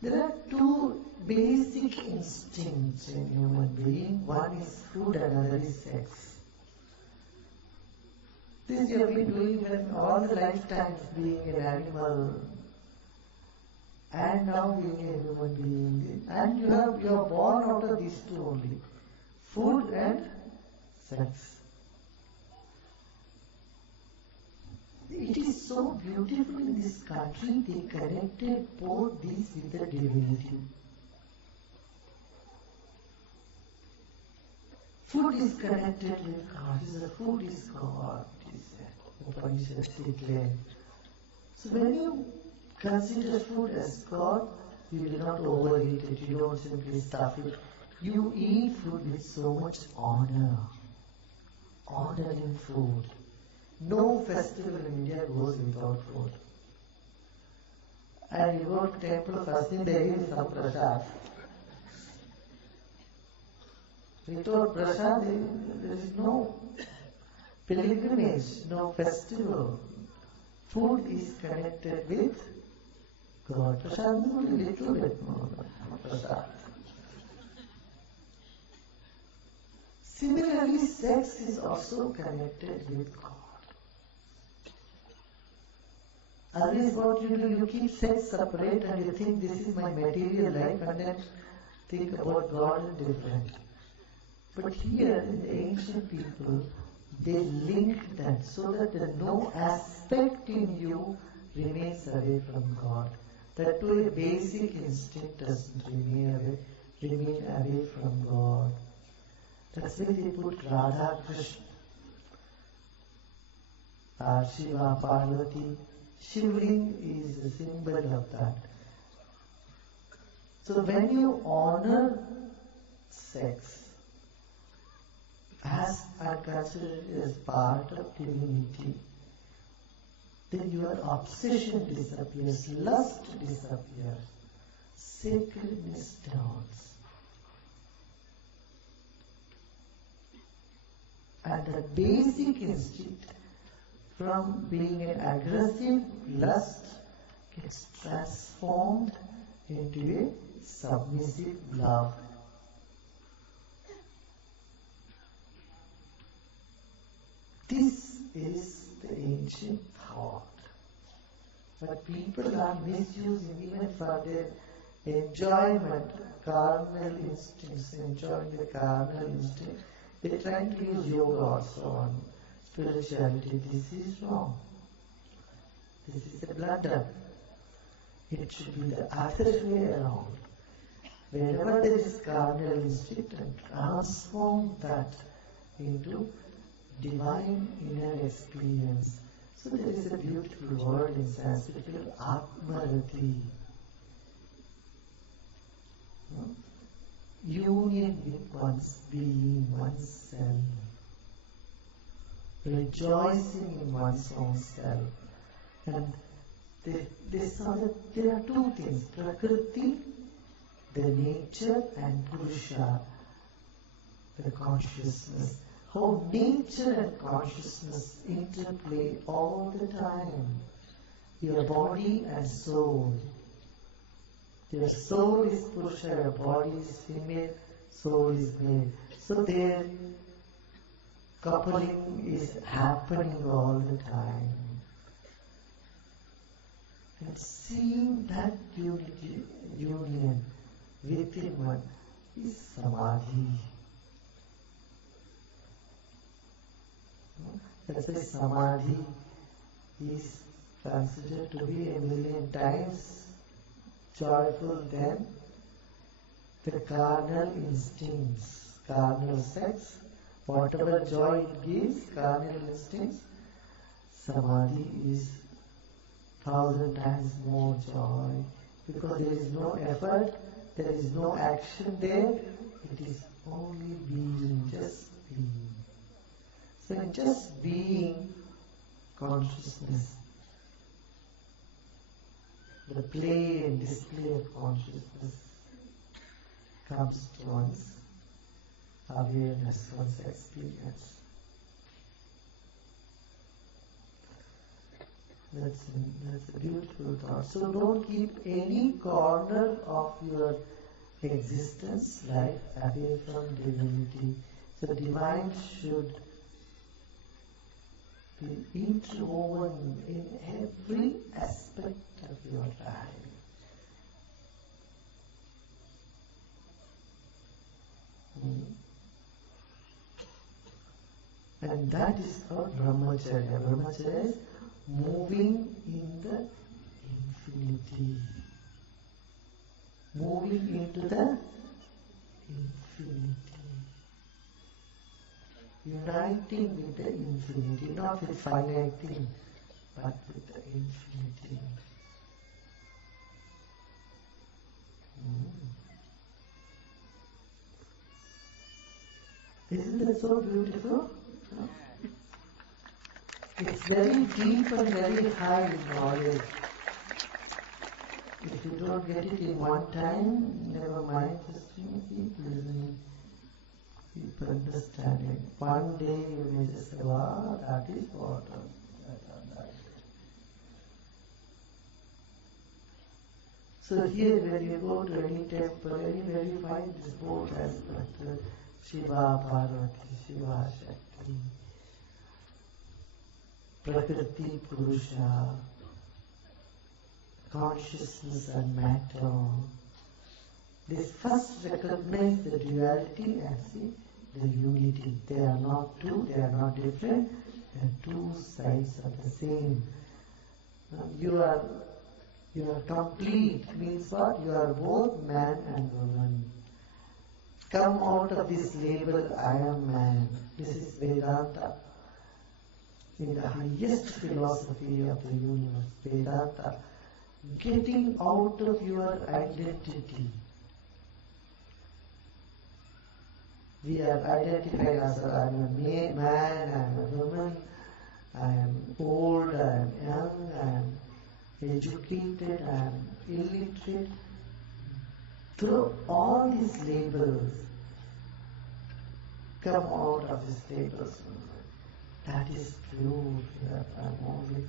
There are two basic instincts in human being. One is food, another is sex. This you have been doing in all the lifetimes, being an animal, and now being a human being. And you are born out of these two only, food and sex. It is so beautiful in this country, they connected both these with the divinity. Food is connected with God. The food is God, is Upanishads declare. So when you consider food as God, you will not overeat it, you don't simply stuff it. You eat food with so much honor. Honoring food. No festival in India goes without food. And you go to temple, first thing there is some prasad. Without prasad, there is no pilgrimage, no festival. Food is connected with God. Prasad is only a little bit more than prasad. Similarly, sex is also connected with God. Otherwise, what you do, you keep sex separate and you think this is my material life and then think about God in different. But here in the ancient people, they link that so that no aspect in you remains away from God. That to a basic instinct doesn't remain away from God. That's why they put Radha Krishna, Shiva, Parvati. Shivling is a symbol of that. So when you honor sex as and consider it as part of divinity, then your obsession disappears, lust disappears, sacredness dawns. And the basic instinct from being an aggressive lust gets transformed into a submissive love. This is the ancient thought. But people are misusing even for their enjoyment, carnal instincts, enjoying the carnal instinct. They're trying to use yoga also on spirituality. This is wrong. This is a blunder. It should be the other way around. Wherever there is carnal instinct, and transform that into divine inner experience. So there is a beautiful word in Sanskrit called Atmarati. Union with one's being, oneself. Rejoicing in one's own self. And they saw that there are two things, Prakriti, the nature, and Purusha, the consciousness. How nature and consciousness interplay all the time. Your body and soul. Your soul is Purusha, your body is female, soul is male. So their coupling is happening all the time. And seeing that union within one is Samadhi. That's why Samadhi is considered to be 1,000,000 times joyful than the carnal instincts, carnal sex. Whatever joy it gives, carnal instincts, Samadhi is 1,000 times more joy, because there is no effort, there is no action there, it is only being, just being. So in just being, consciousness, the play and display of consciousness comes to one's awareness, one's experience. That's a beautiful thought. So don't keep any corner of your existence, life, away from divinity. So divine should be interwoven in every aspect of your life. And that is called brahmacharya. Brahmacharya is moving in the infinity. Moving into the infinity. Uniting with the infinity, not with finite thing, but with the infinity. Isn't that so beautiful? It's very deep and very high in knowledge. If you don't get it in one time, never mind, just keep listening, keep understanding. One day you may just say, wow, that is what that. So here when you go to any temple, anywhere you find this board as Shiva, Parvati, Shiva, Shakti, Prakriti, Purusha, consciousness and matter. They first recognize the duality and see the unity. They are not two, they are not different, they are two sides of the same. You are complete, means what? You are both man and woman. Come out of this label, I am man. This is Vedanta. In the highest philosophy of the universe, Vedanta. Getting out of your identity. We are identified as I am a man, I am a woman, I am old, I am young, I am educated, I am illiterate. Through all these labels, come out of these labels. That is pure. I am only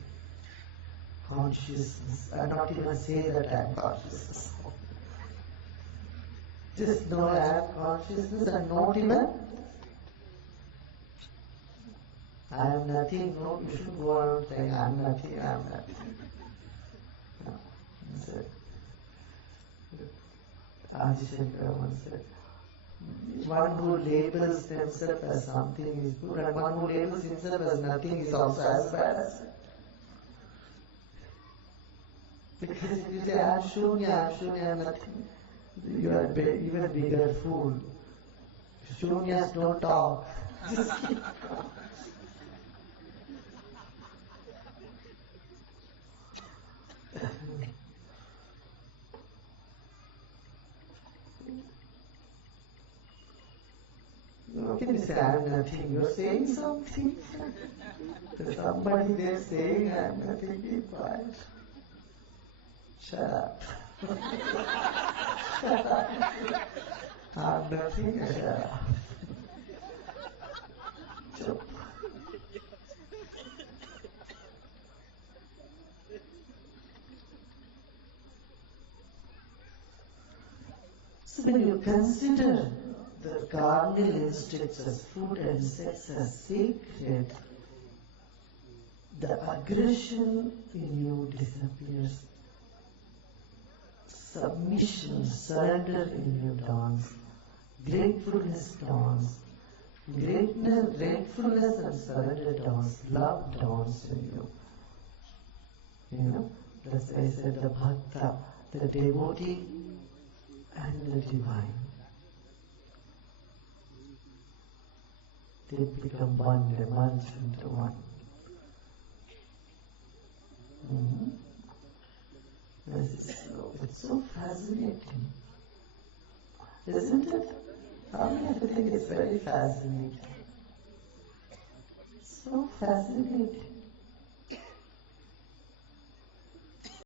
consciousness. I not even say that I am consciousness. Just know I am consciousness and not even I am nothing. No, you should go on saying I am nothing, I am nothing. No. Ravi Shankar once said, one who labels themselves as something is good and one who labels himself as nothing is also as bad. Because if you say, I am Shunya, I am nothing, you are even bigger fool. Shunyas don't talk. How can you say I am nothing? You are saying something. There's somebody there saying I am nothing, be quiet. Shut up. Shut up. I'm nothing, shut up. Chup. So when you consider the carnal instincts as food and sex as sacred, the aggression in you disappears. Submission, surrender in you dawns. Gratefulness dawns. Gratefulness and surrender dawns. Love dawns in you. You know, that's why I said the bhakta, the devotee and the divine. They become one, they merge into one. It's so fascinating, isn't it? How many of you think it's very fascinating? So fascinating.